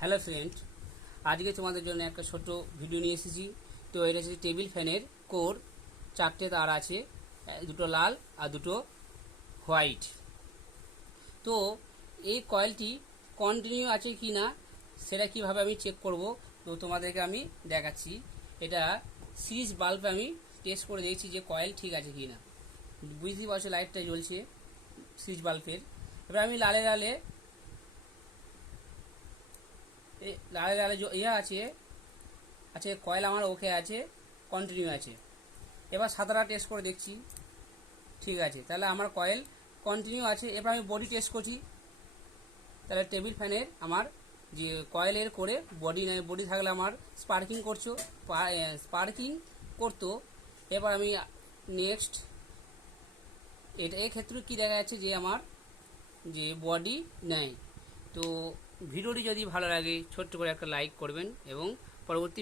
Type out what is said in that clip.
Hello friend, আজকে তোমাদের জন্য একটা ছোট ভিডিও নিয়ে এসেছি। তো এটা হচ্ছে টেবিল ফ্যানের কোর, চারটে তার আছে, দুটো লাল আর দুটো হোয়াইট। তো এই কয়েলটি কন্টিনিউ আছে কি না সেটা কীভাবে আমি চেক করব, তো তোমাদেরকে আমি দেখাচ্ছি। এটা সিরিজ বাল্বে আমি টেস্ট করে দেখছি যে কয়েল ঠিক আছে কি না। বুঝতেই পারছো লাইটটা জ্বলছে সিরিজ বাল্বের। এবার আমি লালে লালে লালে লালে আছে আছে কয়েল আমার ওকে আছে, কন্টিনিউ আছে। এবার সাদাটা টেস্ট করে দেখছি, ঠিক আছে, তাহলে আমার কয়েল কন্টিনিউ আছে। এবার আমি বডি টেস্ট করছি, তাহলে টেবিল ফ্যানের আমার যে কয়েলের করে বডি থাকলে আমার স্পার্কিং করতো। এবার আমি নেক্সট এক্ষেত্রে কী দেখা যাচ্ছে যে আমার যে বডি নেয়। তো ভিডিওটি যদি ভালো লাগে ছোট্ট করে একটা লাইক করবেন এবং পরবর্তী